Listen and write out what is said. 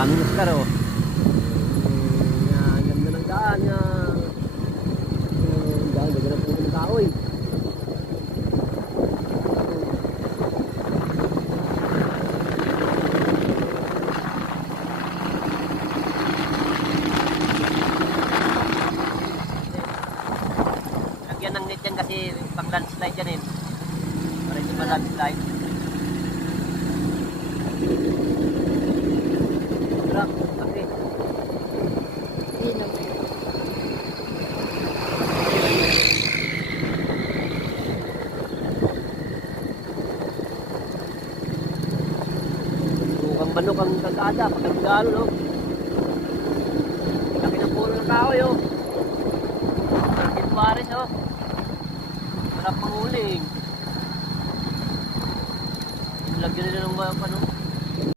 daming Oscar oh. Ang ganda ng daan niya. Daan, ganda ng puno ng kahoy. Lagyan ng net yan kasi pang landslide yan eh. Para hindi pa landslide. Sarap, okay. Ilaw. Mukhang manok ang kagada, pagkagalo, no? Laki ng puno ng kahoy, oh. Martin Paris, oh. Sarap manguling. Lagyan nila ng mga